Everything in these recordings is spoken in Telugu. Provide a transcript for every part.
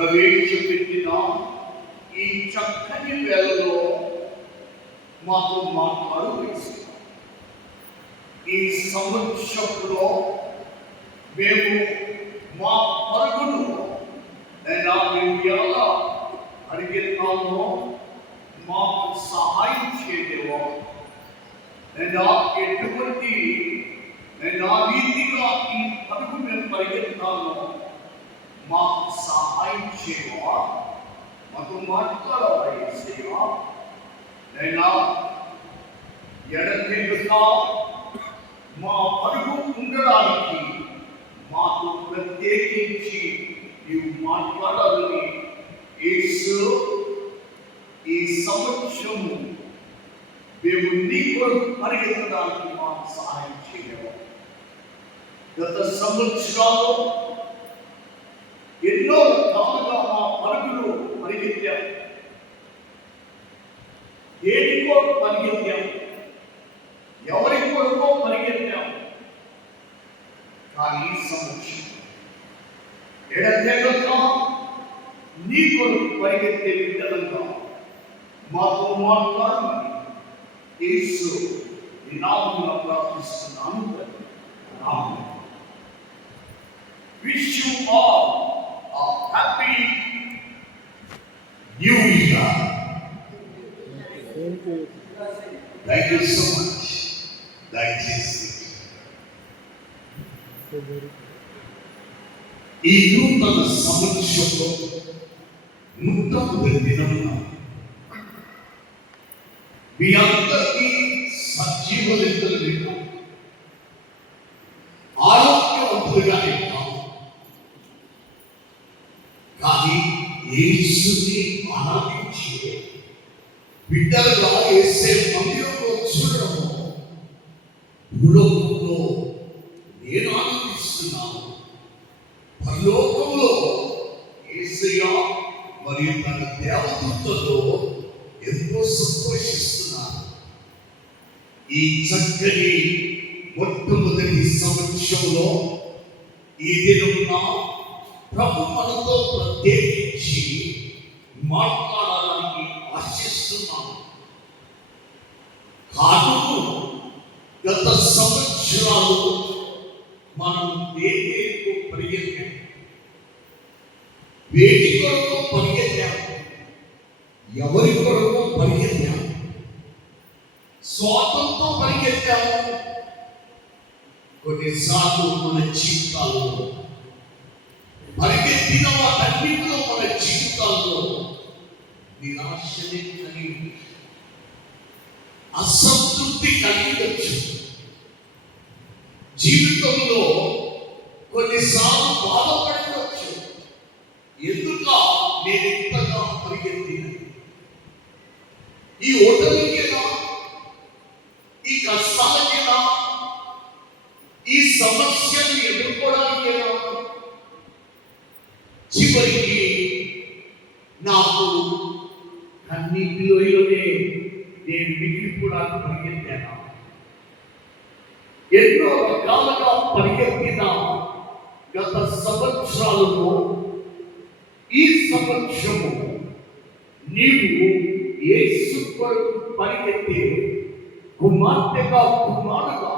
ప్రవేశపెట్టిన ఈ చక్కని వేళలో మాతో మాట్లాడు వేసి ఈ సంవత్సరంలో మేము మా పరుగును ఎలా పరిగెత్తాలో మాకు సహాయం చేయలేవో ఎటువంటి రీతిగా ఈ పరుగు మేము పరిగెత్తాలో మాకు సహాయం చేయవా, మాకు మాట్లాడవా, ఎడతెగక మా పరుగు ఉండడానికి మాకు ప్రత్యేకించి నీవు మాట్లాడాలని యేసు ఈ సంవత్సరము మేము నీ కొరకు పరిగెత్తడానికి మాకు సహాయం చేయలేము. గత సంవత్సరాలు ఎన్నో రకాలుగా మా పరుగులు పరిగెత్తాం, దేనికో పరిగెత్తాం, ఎవరి కొరకో పరిగెత్తాం. కానీ ఈ సంవత్సరం ఎడతెగక నీ కొరకు పరిగెత్తే బిడ్డలంగా మాతో మాట్లాడమని యేసు ఈ నామములో ప్రార్థిస్తున్నాను. ఆమేన్. Wish you all a happy new year. Thank you so much. దయచేసి ఈ నూతన సంవత్సరంలో మొట్టమొదటి దినమున మీ అందరికీ సజీవులెందరూ ఆరోగ్యవంతులుగా ఉంటాం. కానీ యేసుని ఆరాధించే బిడ్డలుగా యేసే మందిరంలో చూడడము భూలోకంలో నేను ఆనందిస్తున్నాను. పరలోకంలో యేసయ్య మరియు తన దేవదూతలతో ఎంతో సంతోషిస్తున్నాను. ఈ చక్కని మొట్టమొదటి సంవత్సరంలో ఈ దినమున ప్రభు మనతో ప్రత్యేకించి మాట్లాడాలని ఆశిస్తున్నాను. కాదు గత సంవత్సరాలు మనం దేనికో పరిగెత్తాం, వేటి కొరకు పరిగెత్తాం, ఎవరి కొరకు పరిగెత్తాం, స్వాతంతో పరిగెత్తాము. కొన్నిసార్లు మన జీవితాల్లో పరిగెత్తిన వాటన్నిటిలో మన జీవితాల్లో నిరాశని కలిగి అసంతృప్తి కలిగవచ్చు. జీవితంలో కొన్నిసార్లు బాధపడవచ్చు. ఎందుక నేను ఇంతగా పరిగెత్తిన ఈ ఓటమికేనా, ఈ కష్టాలకేనా, ఈ సమస్యను ఎదుర్కోవడానికేనా? చివరికి నాకు కన్నీటిలోనే నేను మిగిలిపోవడానికి పరిగెత్తాను. ఎన్నో రకాలుగా పరిగెత్తిన గత సంవత్సరాలలో ఈ సంవత్సరము నీవు యేసు కొరకు పరిగెత్తే కుమార్తెగా కుమారుగా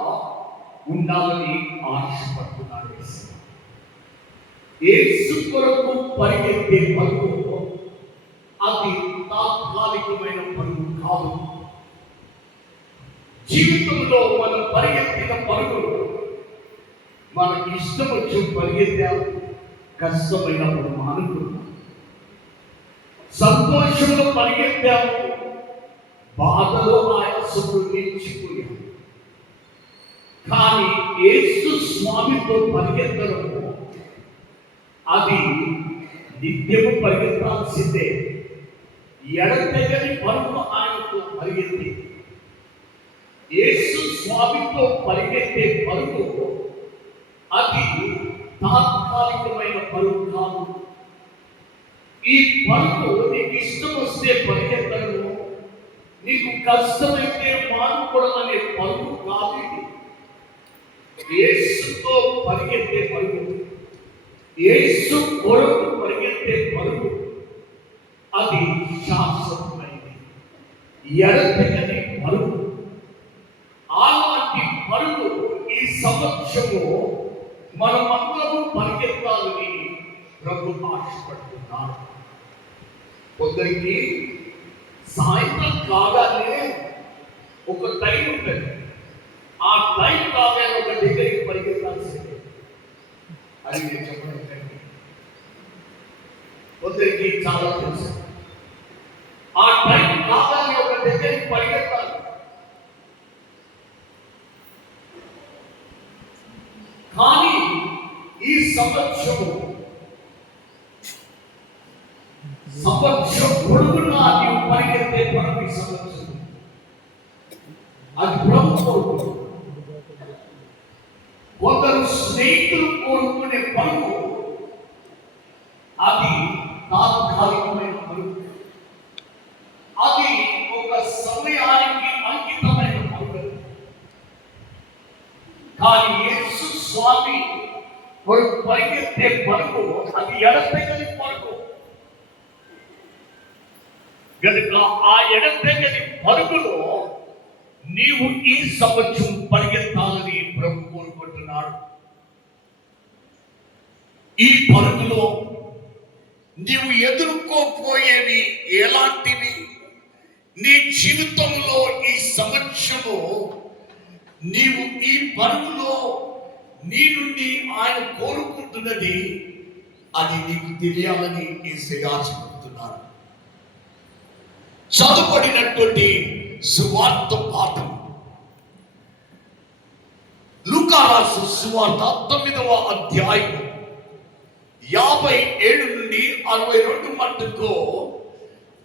ఉండాలని ఆశపడుతున్నాడు. యేసు కొరకు పరిగెత్తే పరుగు అది తాత్కాలికమైన పరుగు కాదు. జీవితంలో మనం పరిగెత్తిన పరుగులు మనకి ఇష్టం వచ్చి పరిగెత్తాం, కష్టమైనప్పుడు మానుకున్నాం. సంతోషంలో పరిగెత్తాము, బాధలో ఆయాసంలో నిలిచిపోయాము. కానీ యేసు స్వామితో పరిగెత్తడము అది నిత్యము పరిగెత్తాల్సిందే. ఎడతెగని పరుగు ఆయనతో పరిగెత్తి యేసు స్వామితో పరిగెత్తే పరుగు అది తాత్కాలికమైన పరుగు కాదు. ఈ పరుగు నీకు ఇష్టం వస్తే పరిగెత్తడము, నీకు కష్టమైతే మానుకోవడం అనే పరుగు కాదు. యేసుతో పరిగెత్తే పరుగు, యేసు కొరకు పరిగెత్తే పరుగు ఎడతెగని పరుగు. అలాంటి పరుగు ఈ సంవత్సరము మనమందరూ పరిగెత్తాలని ప్రభు ఆశపడుతున్నారు. కొందరికి సాయంత్రం కాగానే ఒక టైం ఉంటుంది. ఆ టైం కాగానే ఒక దగ్గరికి పరిగెత్తాల్సిందే. అది నేను చెప్పడం కొందరికి చాలా తెలుసు. ఆ టైం కాగానే ఒక దగ్గరికి పరిగెత్తాలి. కానీ ఈ సంవత్సరం పొడుగునా నీవు పరిగెత్తే పరుగు ఈ సంవత్సరం అది ప్రభు కోరుకు. కొందరు స్నేహితులు కోరుకునే పరుగు అది తాత్కాలికమైన పరుగు. అది ఒక సమయానికి అంకితమైన పరుగు. కానీ యేసు స్వామి పరిగెత్తే పరుగు అది ఎడతెగని పరుగు. కనుక ఆ ఎడతెగని పరుగులో నీవు ఈ సంవత్సరం పరిగెత్తాలని ప్రభు కోరుకుంటున్నాడు. ఈ పరుగులో నీవు ఎదుర్కోపోయేవి ఎలాంటివి? నీ జీవితంలో ఈ సంవత్సరము నీవు ఈ పరుగులో నీ నుండి ఆయన కోరుకుంటున్నది అది నీకు తెలియాలని యేసయ్య చెబుతున్నారు. చదువుబడినటువంటి సువార్త పాఠం లూకా రాసిన సువార్త 9వ అధ్యాయం 57 నుండి 62 మట్టుకు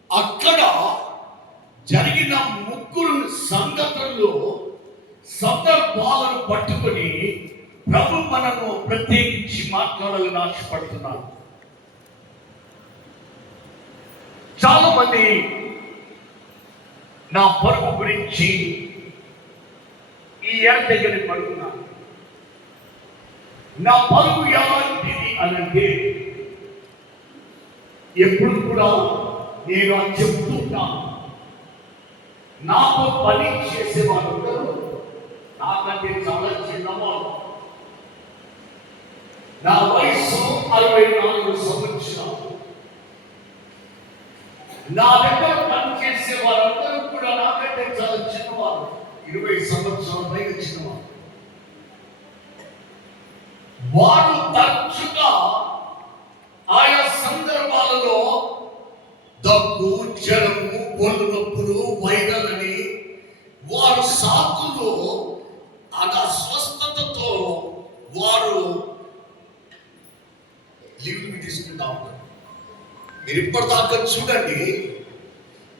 అక్కడ జరిగిన 3 సంఘటనలు సందర్భాలను పట్టుకొని ప్రభు మనను ప్రత్యేకించి మాట్లాడాలని ఆశపడుతున్నారు. చాలా మంది నా పరుగు గురించి ఈ ఎడతెగని పరుగున్నారు. నా పరుగు ఎలాంటిది అనంటే ఎప్పుడు కూడా నేను అది చెప్తుంటాను. నాతో పని చేసేవాళ్ళందరూ నాకంటే చాలా చిన్నవాళ్ళు. నా వయసు 64 సంవత్సరాలు. నా దగ్గర పనిచేసే వాళ్ళందరూ కూడా నాకంటే చాలా చిన్నవారు, 20 సంవత్సరాల పైగా చిన్నవారు. వారు తరచుగా ఆయా సందర్భాలలో దగ్గు, జ్వరము, ఒళ్ళు నొప్పులు, వైరల్ అని వారు సాకులు అస్వస్థతతో వారు లీవ్లు తీసుకుంటా ఉంటారు. మీరు ఇప్పటిదాకా చూడండి,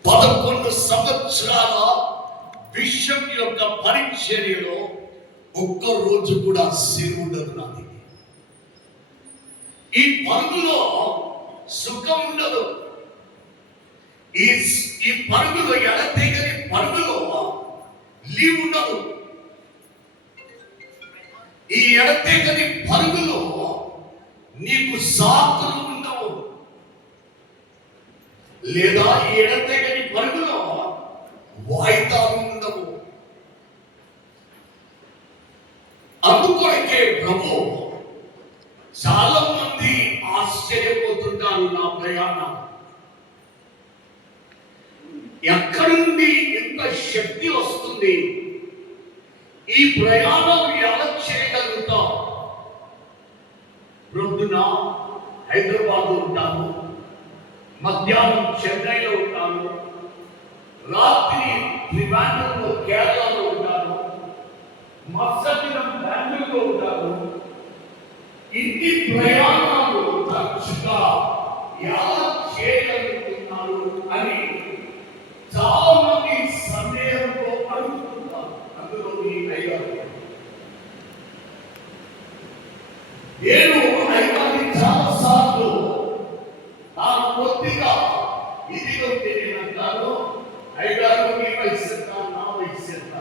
11 సంవత్సరాల విషయం యొక్క పరిచర్యలో ఒక్క రోజు కూడా సెలవు ఉండదు నాది. ఈ పరుగులో సుఖం ఉండదు. ఈ పరుగులో ఎడతెగని పరుగులో లీవ్ ఉండదు. ఈ ఎడతెగని పరుగులో నీకు సాకులు ఉండవు. లేదా ఈ ఎడతెగని పరుగులో వాయిదాలు ఉండవు. అందుకొరకే ప్రభు చాలా మంది ఆశ్చర్యపోతుంటారు. నా ప్రయాణం ఎక్కడి నుండి ఇంత శక్తి వస్తుంది? ఈ ప్రయాణం ఎలా చేయగలుగుతాం? ప్రొద్దున హైదరాబాద్ ఉంటాను, మధ్యాహ్నం చెన్నైలో ఉంటాను, రాత్రి త్రివేంద్రంలో కేరళలో ఉంటాను, మరుసటి దినం బెంగళూరులో ఉంటాను. ఇన్ని ప్రయాణాలు తరచుగా ఎలా చేయగలుగుతున్నారు అని చాలా మంది సందేహంతో అడుగుతున్నారు. అందులో నేను అయ్యాన్ని చాలా సార్లు ఆ కొద్దిగా ఇదిలో తెలియనంటారు. అయ్యారు మీ వయసు ఎంత, నా వయసు ఎంత?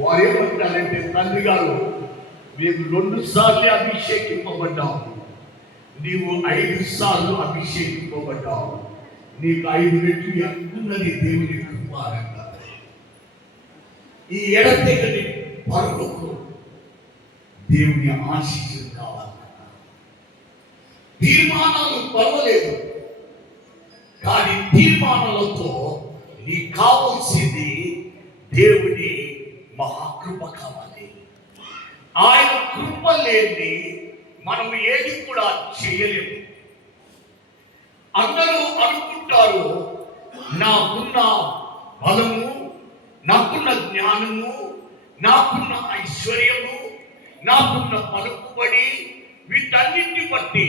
వారు ఏమంటారంటే, తండ్రి గారు మేము 2 సార్లు అభిషేకింపబడ్డావు, నీవు 5 సార్లు అభిషేకింపబడ్డావు. నీకు 5 రెట్లు ఎక్కున్నది దేవుని కృపారంట. ఈ ఎడతెగని పరులకు దేవుని ఆశీస్సులు కావాలన్న. తీర్మానాలు పర్వాలేదు, కానీ తీర్మానాలతో నీకు కావాల్సింది దేవుని మహాకృప కావాలి. ఆయన కృప లేని మనం ఏది కూడా చేయలేము. అందరూ అనుకుంటారు, నాకున్న బలము, నాకున్న జ్ఞానము, నాకున్న ఐశ్వర్యము, నాకున్న పలుకుబడి, వీటన్నిటిని బట్టి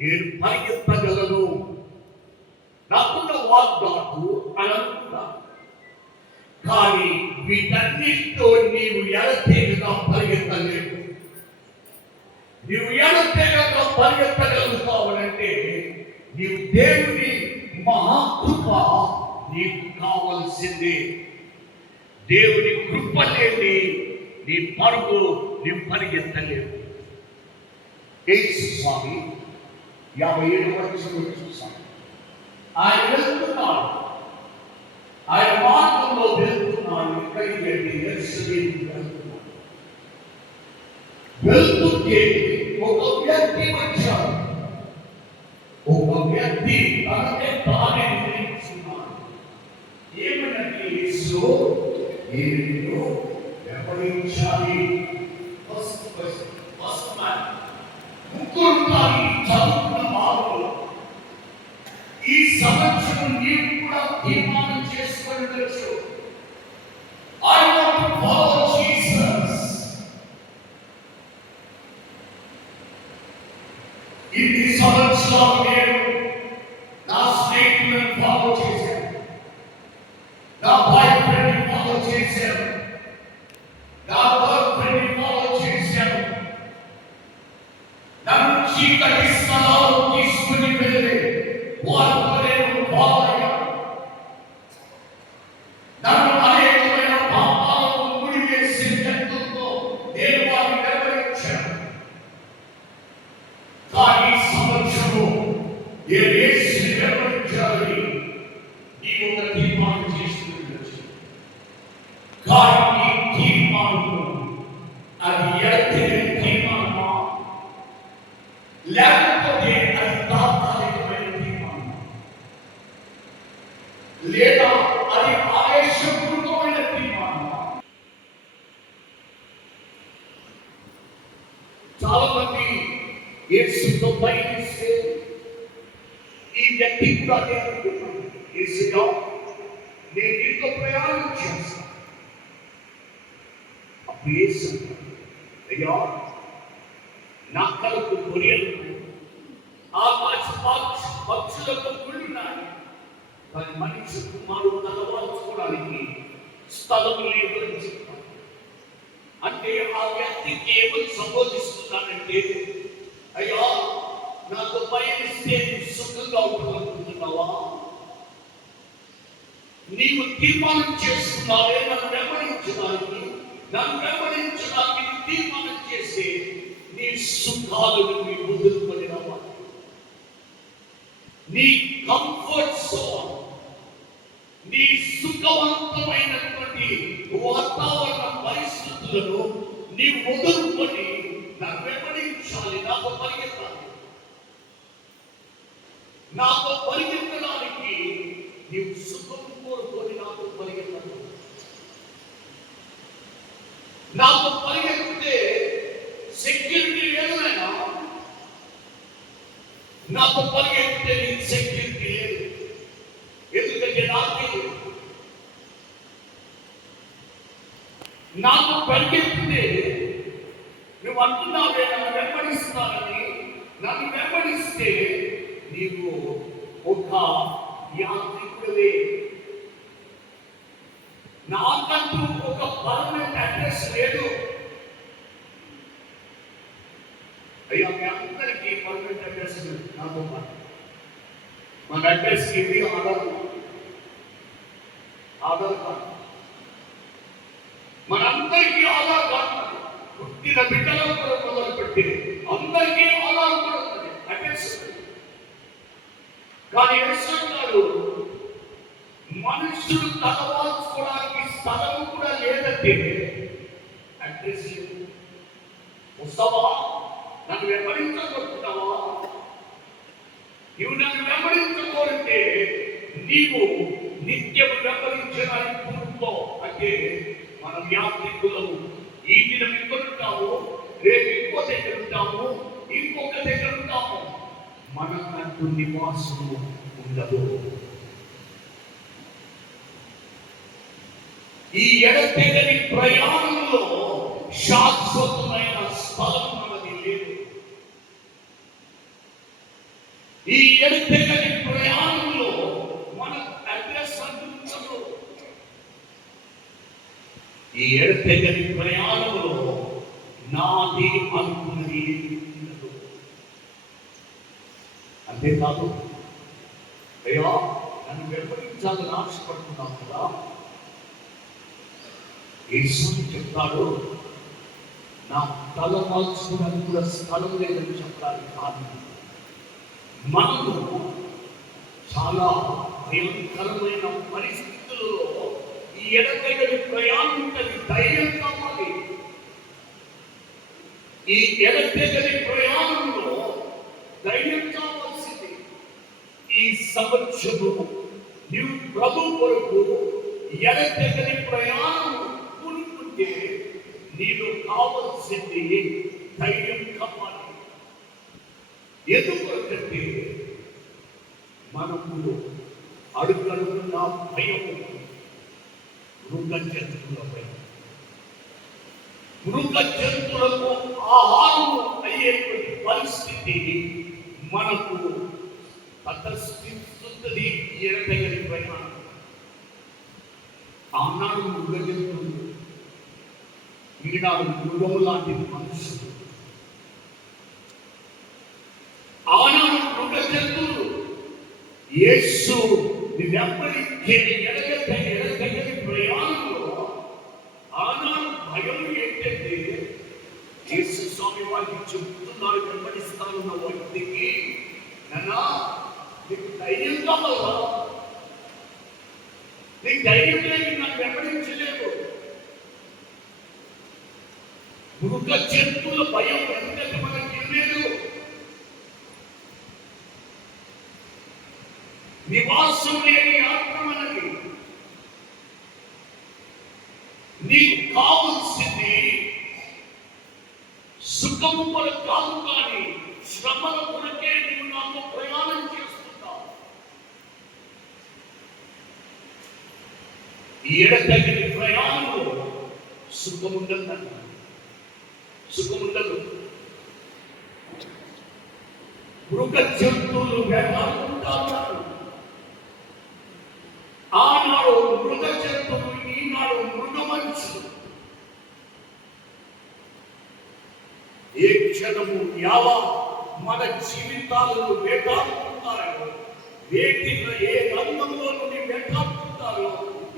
నేను పరిగెత్తగలను, నాకున్న వాగ్దాటు అని అనుకున్నాను. కానీ వీటన్నిటితో నీవు ఎడతెగగా పరిగెత్తలేవు. నీవు ఎడతెగగా పరిగెత్తగలుగుతావనంటే నీవు దేవుని మహాకృప నీకు కావాల్సింది. దేవుని కృప లేని నీ పరుగు నీవు పరిగెత్తలేవు. యేసు స్వామి 57వ వచనంలో చూసాం. ఆయన వెళ్తున్నాడు, ఆయన మార్గంలో వెళ్తున్నాడు. ఎక్కడికి వెళ్ళి యెరూషలేముకు వెళ్తున్నాడు. వెళ్తుంటే ఒక వ్యక్తి వచ్చాడు. ఒక వ్యక్తి తనకే తానే నిర్ణయించుకున్నాడు. ఏమనంటే, యేసు నేను వెంబడించాలి. ముగ్గురు చదువుకున్న వాళ్ళు ఈ సంవత్సరం నీవు కూడా తీర్మానం చేసుకొని తెలుసు. I want to follow Jesus. ఈ సంవత్సరం నేను నా స్నేహితులను ఫాలో చేశాను, నా బాయ్ ఫ్రెండ్ని ఫాలో చేశాను, నా గర్ల్ ఫ్రెండ్ని ఫాలో చేశాను. నన్ను చీకటి స్థలాలు తీసుకుని వెళ్ళి వారితో నేను ఫాలో అయ్యాను. నన్ను అనేకమైన పాపాలకు ముడివేసి జంతువుతో నేను వారిని వెంబడించాను. కానీ సంవత్సరము యేసుని వెంబడించాలని నీవు ఒక తీర్మానం చేసుకుని, కానీ నీ తీర్మానము అది ఎడతెగని తీర్మానమా, లేకపోతే అది తాత్కాలికమైన తీర్మానం, లేదా అది ఆవేశపూరితమైన తీర్మానం. చాలా మంది యేసుతో పయనిస్తే ఈ వ్యక్తి కూడా అదే అనుకుంటున్నాడు. యేసుగా నేను నీతో ప్రయాణం చేస్తాను. అప్పుడు యేసు అయ్యా, నా కలకు కొరియలకు ఆకాశ పక్షులకు గుళ్ళున్నాయి, కానీ మనిషి కుమారుడు తలవాల్చుకోవడానికి స్థలం లేదని చెప్పాడు. అంటే ఆ వ్యక్తికి ఏమని సంబోధిస్తున్నానంటే, అయ్యా నాతో పయనిస్తే సుఖంగా ఉండాలనుకుంటున్నావా? నీవు తీర్మానం చేస్తున్నావే నన్ను వెంబడించడానికి, తీర్మానం చేస్తే నీ సుఖాలను నీ వదులుకొనిరావా? నీ కంఫర్ట్ జోన్, నీ సుఖవంతమైనటువంటి వాతావరణ పరిస్థితులను నీవు వదులుకొని నన్ను వెంబడించాలి, నాతో పరిగెత్తాలి. నాతో పరిగెత్తడానికి నీవు సుఖం కోరుకొని నాతో పరిగెత్తాలి. నాతో పరిగెత్తితే సెక్యూరిటీ లేదు నాయనా. నాతో పరిగెత్తితే నీకు సెక్యూరిటీ లేదు. ఎందుకంటే నాతో పరిగెత్తితే నువ్వు అంటున్నావే నన్ను వెంబడిస్తానని. నన్ను వెంబడిస్తే నీవు ఒక యాత్రికుడివే. నాకంటూ ఒక పర్మనెంట్ అడ్రస్ లేదు. అయ్యా మీ అందరికీ పర్మనెంట్ అడ్రస్ నాతో పాటు. మన అడ్రస్ ఇది ఆధార్ కార్డు. మనందరికీ ఆధార్ కార్డు. పుట్టిన బిడ్డలకు కూడా మొదలుపెట్టి అందరికీ ఆధార్ కార్డు అడ్రస్. కానీ యేసు అన్నాడు, మనుషులు తలవాల్చుకోవడానికి స్థలము కూడా లేదంటే అడ్రస్ లేదు. వస్తావా? నన్ను వెంబడించగలుగుతావా? నువ్వు నన్ను వెంబడించకోరంటే నీవు నిత్యం వెంబడించిన పూర్వో అంటే మనం యాత్రికులము. ఈ దినం ఇంకొంటాము, రేపు ఇంకో దగ్గర ఉంటాము, ఇంకొక దగ్గర ఉంటాము. మనకంటూ నివాసము ఉండదు. ఈ ఎడతెగని ప్రయాణంలో శాశ్వతమైన స్థలం మనది లేదు. ఈ ఎడతెగని ప్రయాణంలో మన అడ్రస్ అంటుండదు. ఈ ఎడతెగని ప్రయాణంలో నాది అనుకున్నది ఉండదు. అంతేకాదు, అయ్యా నన్ను వెంబడించాలని ఆశపడుతున్నాను కదా, యేసు చెప్తాడు, నా తల మార్చుకోవడానికి కూడా స్థలం లేదని చెప్పడానికి కారణం మనము చాలా భయంకరమైన పరిస్థితుల్లో ఈ ఎడతెగని ప్రయాణం ధైర్యం కావాలి. ఈ ఎడతెగని ప్రయాణంలో ధైర్యం కావాల్సింది. ఈ సంవత్సరము నీవు ప్రభు కొరకు ఎడతెగని ప్రయాణం కూడుకుంటే నీకు కావాల్సింది ధైర్యం కావాలి. ఎందుకంటే మనము అడుగడుగున భయము, మృగ జంతువుల భయం, మృగ జంతువులకు ఆహారము అయ్యేటువంటి పరిస్థితి మనకు ప్రదర్శిస్తుంది. ఎడతెగని ప్రయాణం. ఆనాడు మృగ జంతువులు, ఈనాడు మృగము లాంటి మనుషులు. ఆనాడు మృగ జంతువులు యేసు వెంబడించే ఎడతెగని ప్రయాణంలో ఆనాడు భయం ఏంటంటే యేసు స్వామి వారికి చెప్తున్నారు, వెంబడిస్తానున్న వ్యక్తికి, నాన్నా నీకు ధైర్యం కావాలా? నీకు ధైర్యం లేని నన్ను వెంబడించలేవు. మృగ జంతువుల భయం ఎందుకంటే మనకి లేదు. నివాసం లేని ఆత్మ మనకి. నీకు కావలసింది సుఖము కొరకు కాదు, కానీ శ్రమల కొరకే నీవు నాతో ప్రయాణం చేస్తున్నావు. ఈ ఎడతెగని ప్రయాణంలో సుఖముండదు. సుఖముండదు. మృగ జంతువులు వేటాడుకుంటారు. ఆనాడు మృగ జంతువులు, ఈనాడు మృగ మనుషులు. ఏ క్షణము మన జీవితాలను వేటాడుకుంటారో, వేటిలో ఏ రంగంలో నుండి వేటాడుకుంటారో,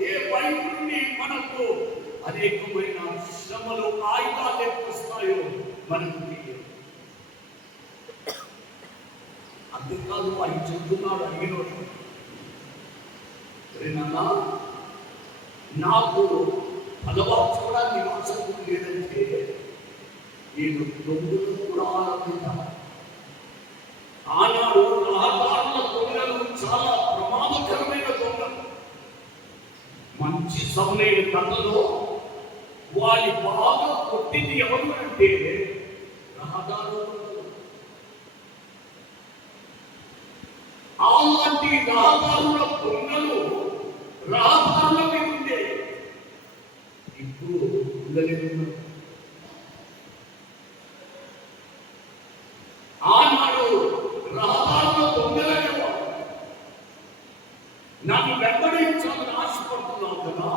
ఏ వైపు నుండి మనకు అనేకమైన శ్రమలు ఆయుధాలు వస్తాయో మనకు తెలియదు. అంతేకాదు, ఆయన చెప్తున్నాడు, అడిగినోడు, నాకు బలపరచుకోవడానికి అవసరం లేదంటే నేను దొంగలు కూడా ఆరంభించాను. ఆనాడు రహదారుల దొంగలు చాలా ప్రమాదకరమైన దొంగలు. మంచి సమయ కథలో వారి బాగా కొట్టింది ఎవరు అంటే రహదారులు. అలాంటి రహదారుల దొంగలు రహదారుల మీద ఉండే ఇప్పుడు ఉండలేదు. ఆనాడు రహదారుల దొంగలనేవారు. నన్ను వెంబడించాలని ఆశపడుతున్నావు కదా,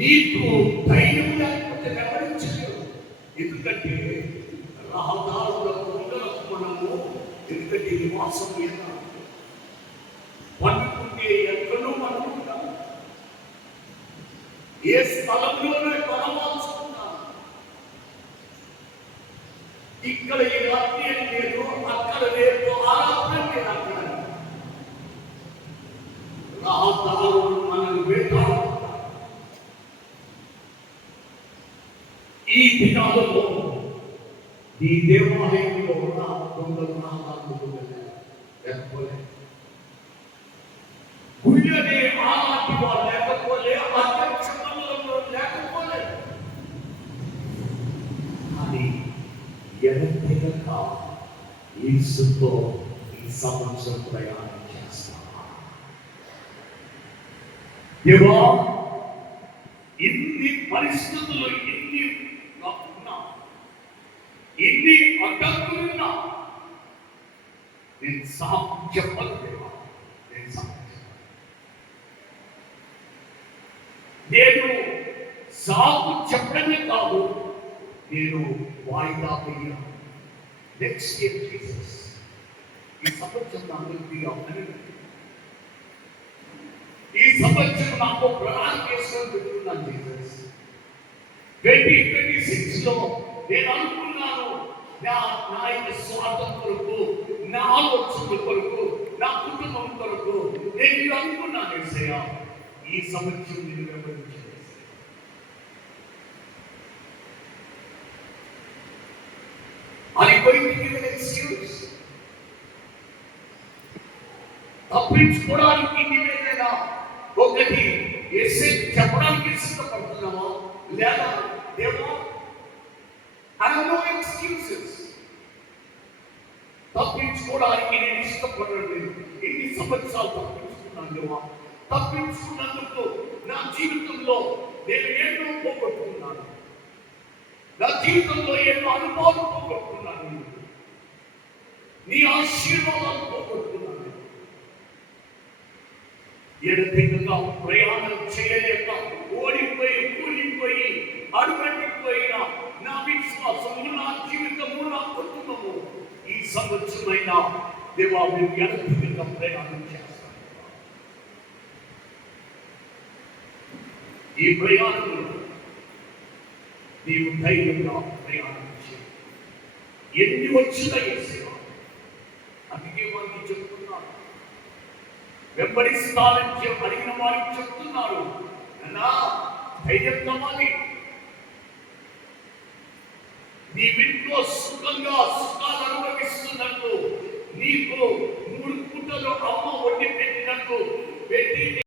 నీకు ధైర్యం లేకపోతే వెంబడించలేవు. ఎందుకంటే రహదారుల దొంగలకు మనము ఎందుకంటే నివాసం లేదా పండుకుంటే ఎక్కడో మనం ఉంటాం. ఏ స్థలంలోనే కొనవాల్సుకుంటాం. ఇక్కడ ఈ రాత్రి అని లేదు, అక్కడ రేపు ఆరాధన లేదు. అక్కడ రహదారులు మనల్ని వేటాడుతున్నారు. ఈ దినాలలో ఈ దేవాలయంలో ఉన్న దొంగలు లేకపోలే, గుళ్ళనే ఆనాటి వాళ్ళు లేకపోలే, అధ్యక్ష మండలంలో లేకపోలే. కానీ ఎడతెగక యేసుతో ఈ సంవత్సరం ప్రయాణం చేస్తావా? దేవా, ఇన్ని పరిస్థితులు, ఇన్ని అడ్డంకులున్నా నేను సాకు చెప్పను దేవా, నేను సాకు నేను సాకు చెప్పడమే కాదు, నేను వాయిదా వేయను. నెక్స్ట్ ఇయర్ జీసస్, ఈ సంవత్సరం అందరికీ అవ్వని, ఈ సంవత్సరం నాకు ప్రణాళిక చేసుకొని పెట్టుకున్నాను జీసస్. 2026 లో నేను అనుకున్నాను, నా యొక్క స్వార్థం కొరకు, నా ఆలోచనల కొరకు, నా కుటుంబం కొరకు నేను ఇది అనుకున్నాను. యేసయ్యా, ఈ సంవత్సరం నేను వెంబడించాను. తప్పించుకోవడానికి ఇంకేదైనా ఒకటి చెప్పడానికి సిద్ధపడుతున్నావా? లేదా దేవా, తప్పించుకోవడానికి నేను ఇష్టపడలేదు. ఎన్ని సంవత్సరాలు తప్పించుకున్నాను దేవా. తప్పించుకున్నందుకు నా జీవితంలో నేను ఎన్నో పోగొట్టుకున్నాను. నా జీవితంలో ఎన్నో అనుభవాలు పోగొట్టుకున్నాను. నీ ఆశీర్వాదాలు పోగొట్టుకున్నాను. ఎడతెగక ప్రయాణం చేయలేక ఓడిపోయి కూలిపోయి అడుగంటిపోయిన నా విశ్వాసము, నా జీవితము, నా కుటుంబము ఈ సంవత్సరమైన దేవా మీరు ఎడతెగక ప్రయాణం చేస్తాను. ఈ ప్రయాణంలో నీవు ధైర్యంగా ప్రయాణం చేయి. ఎన్ని వచ్చినా యేసయ్యా, అందుకే వారికి చెప్తున్నారు, వెంబడిస్తానని అడిగిన వారికి చెప్తున్నారు, అన్నా ధైర్యం కావాలి. నీ ఇంట్లో సుఖాలు అనుభవిస్తున్నట్టు, నీకు 3 పూటలు అమ్మ వండి పెట్టినట్టు పెట్టి